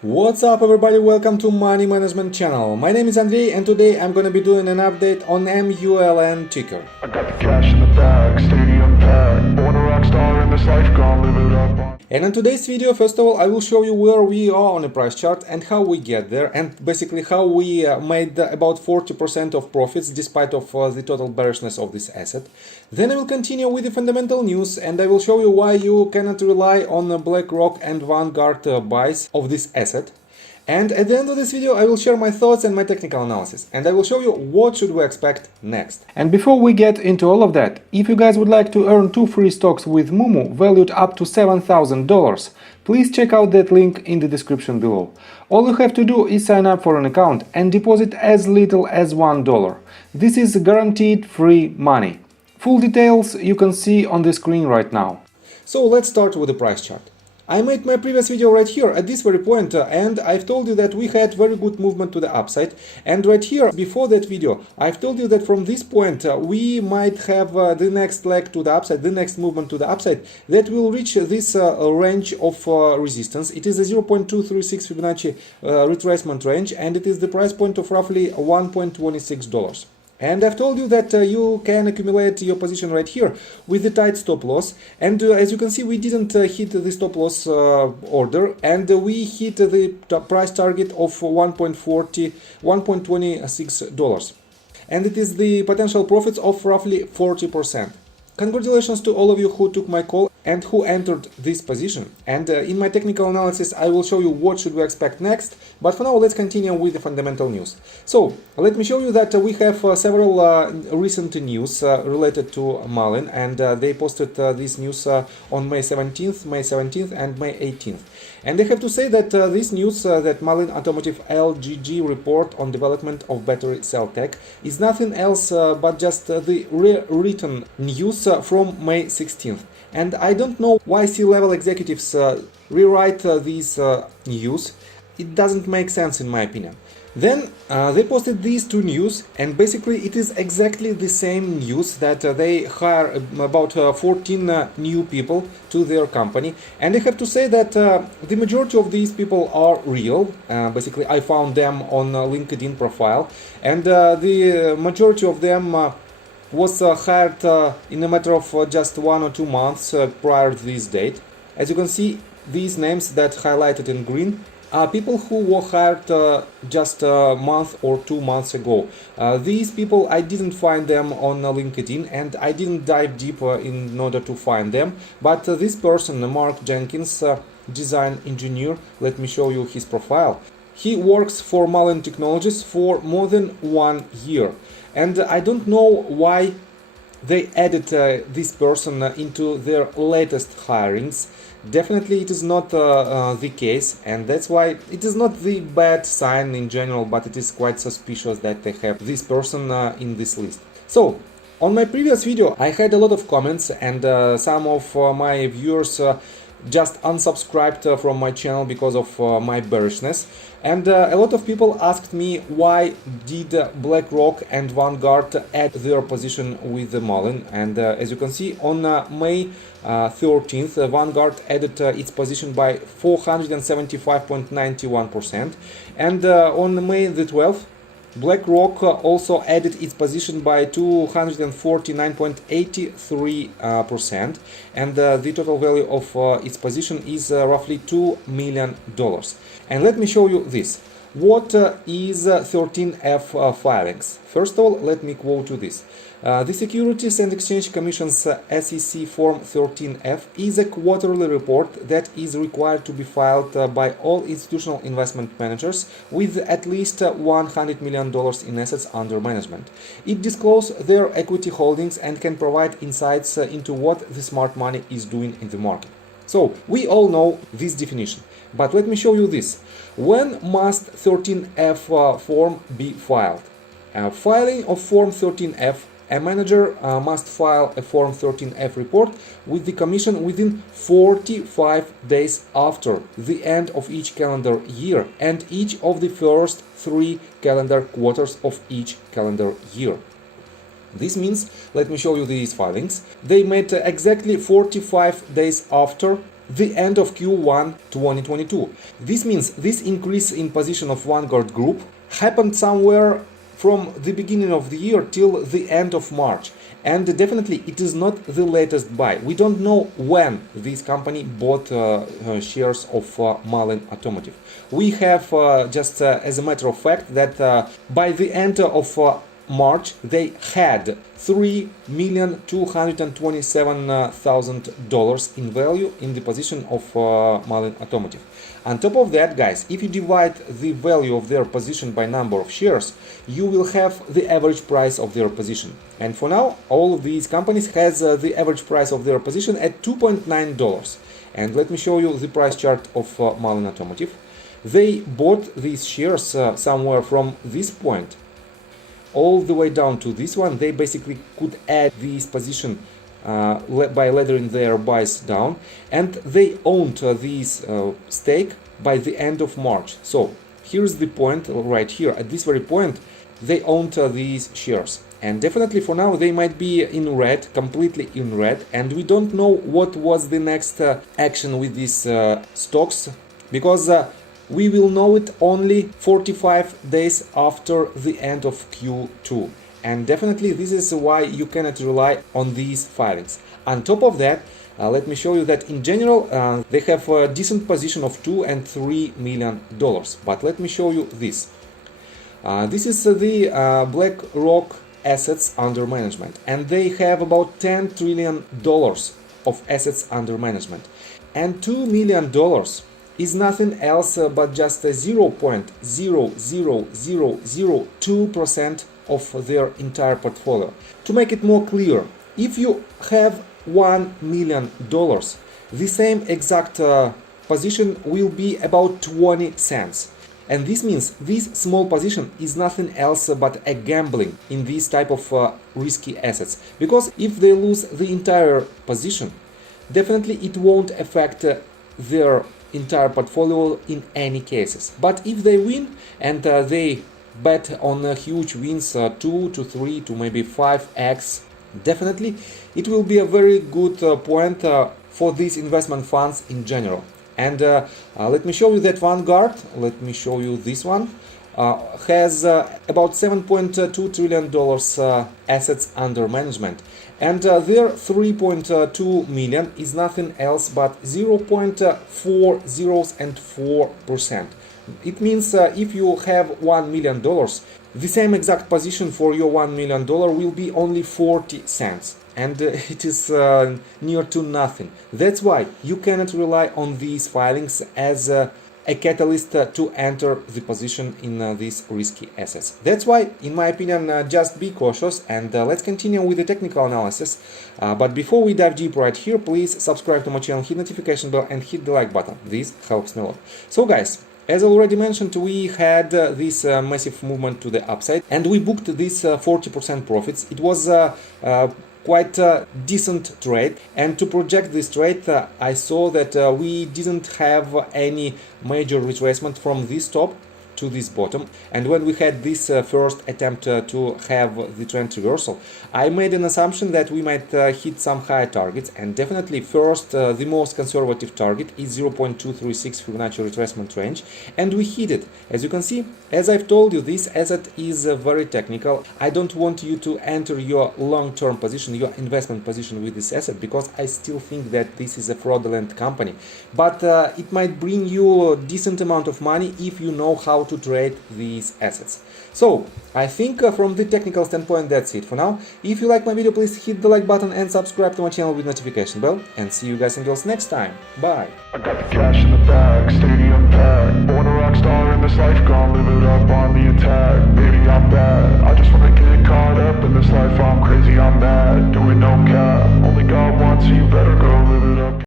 What's up everybody, welcome to Money Management channel. My name is Andrei and today I'm gonna be doing an update on MULN ticker. I got the cash in the bag, stadium packed, born a rock star in this life, gonna live it up. And in today's video, first of all, I will show you where we are on the price chart and how we get there, and basically how we made about 40% of profits despite of the total bearishness of this asset. Then I will continue with the fundamental news and I will show you why you cannot rely on the BLACKROCK and VANGUARD buys of this asset. And at the end of this video, I will share my thoughts and my technical analysis, and I will show you what should we expect next. And before we get into all of that, if you guys would like to earn 2 free stocks with Moomoo valued up to $7,000, please check out that link in the description below. All you have to do is sign up for an account and deposit as little as $1. This is guaranteed free money. Full details you can see on the screen right now. So let's start with the price chart. I made my previous video right here at this very point and I've told you that we had very good movement to the upside, and right here before that video I've told you that from this point we might have the next leg to the upside, the next movement to the upside that will reach this range of resistance. It is a 0.236 Fibonacci retracement range and it is the price point of roughly $1.26. And I've told you that you can accumulate your position right here with the tight stop loss, and as you can see we didn't hit the stop loss order, and we hit the price target of $1.26, and it is the potential profits of roughly 40%. Congratulations to all of you who took my call and who entered this position, and in my technical analysis I will show you what should we expect next, but for now let's continue with the fundamental news. So let me show you that we have several recent news related to Mullen, and they posted this news on May 17th, and May 18th. And I have to say that this news, that Mullen Automotive LGG report on development of battery cell tech, is nothing else but just the rewritten news from May 16th. And I don't know why C-level executives rewrite these news. It doesn't make sense in my opinion. Then they posted these two news, and basically it is exactly the same news that they hire about 14 new people to their company, and I have to say that the majority of these people are real. Basically I found them on LinkedIn profile, and the majority of them was hired in a matter of just 1 or 2 months prior to this date. As you can see, these names that highlighted in green are people who were hired just a month or 2 months ago. These people, I didn't find them on LinkedIn and I didn't dive deeper in order to find them, but this person, Mark Jenkins, design engineer, let me show you his profile. He works for Mullen Technologies for more than 1 year, and I don't know why they added this person into their latest hirings. Definitely it is not the case, and that's why it is not the bad sign in general, but it is quite suspicious that they have this person in this list. So on my previous video I had a lot of comments, and some of my viewers just unsubscribed from my channel because of my bearishness, and a lot of people asked me why did BLACKROCK and VANGUARD add their position with the Mullen. And as you can see, on May 13th VANGUARD added its position by 475.91%, and on May the 12th BLACKROCK also added its position by 249.83%, and the total value of its position is roughly $2 million. And let me show you this. What is 13F filings? First of all, let me quote you this. The Securities and Exchange Commission's SEC Form 13F is a quarterly report that is required to be filed by all institutional investment managers with at least $100 million in assets under management. It discloses their equity holdings and can provide insights into what the smart money is doing in the market. So we all know this definition, but let me show you this. When must 13F form be filed? Filing of Form 13F, a manager must file a Form 13F report with the Commission within 45 days after the end of each calendar year and each of the first 3 calendar quarters of each calendar year. This means, let me show you these filings. They made exactly 45 days after the end of Q1 2022. This means this increase in position of Vanguard Group happened somewhere from the beginning of the year till the end of March. And definitely it is not the latest buy. We don't know when this company bought shares of Mullen Automotive. We have just as a matter of fact that by the end of March they had $3,227,000 in value in the position of Mullen Automotive. On top of that, guys, if you divide the value of their position by number of shares, you will have the average price of their position. And for now, all of these companies has the average price of their position at $2.9. And let me show you the price chart of Mullen Automotive. They bought these shares somewhere from this point all the way down to this one. They basically could add this position by laddering their buys down, and they owned this stake by the end of March. So here's the point right here. At this very point they owned these shares, and definitely for now they might be in red, completely in red, and we don't know what was the next action with these stocks, because we will know it only 45 days after the end of Q2. And definitely this is why you cannot rely on these filings. On top of that, let me show you that in general they have a decent position of $2 and $3 million. But let me show you this. This is the BlackRock assets under management, and they have about $10 trillion of assets under management. And $2 million is nothing else but just a 0.00002% of their entire portfolio. To make it more clear, if you have $1 million, the same exact position will be about 20 cents. And this means this small position is nothing else but a gambling in these type of risky assets. Because if they lose the entire position, definitely it won't affect their entire portfolio in any cases. But if they win and they bet on huge wins, 2 to 3 to maybe 5x, definitely it will be a very good point for these investment funds in general. And let me show you that Vanguard, let me show you this one, has about $7.2 trillion assets under management, and their 3.2 million is nothing else but 0.4004%. It means if you have $1 million, the same exact position for your $1 million will be only 40 cents. And it is near to nothing. That's why you cannot rely on these filings as a catalyst to enter the position in these risky assets. That's why, in my opinion, just be cautious, and let's continue with the technical analysis. But before we dive deep right here, please subscribe to my channel, hit notification bell and hit the like button. This helps me a lot. So guys, as already mentioned, we had this massive movement to the upside, and we booked this 40% profits. It was quite a decent trade, and to project this trade I saw that we didn't have any major retracement from this top to this bottom, and when we had this first attempt to have the trend reversal, I made an assumption that we might hit some higher targets, and definitely first the most conservative target is 0.236 Fibonacci retracement range, and we hit it. As you can see, as I've told you, this asset is very technical. I don't want you to enter your long-term position, your investment position with this asset, because I still think that this is a fraudulent company, but it might bring you a decent amount of money if you know how to trade these assets. So I think from the technical standpoint that's it for now. If you like my video, please hit the like button and subscribe to my channel with notification bell, and see you guys until next time. Bye. I got the cash in the bag, stadium packed. Born a rock star in this life, gone live it up on the attack. Baby, I'm bad.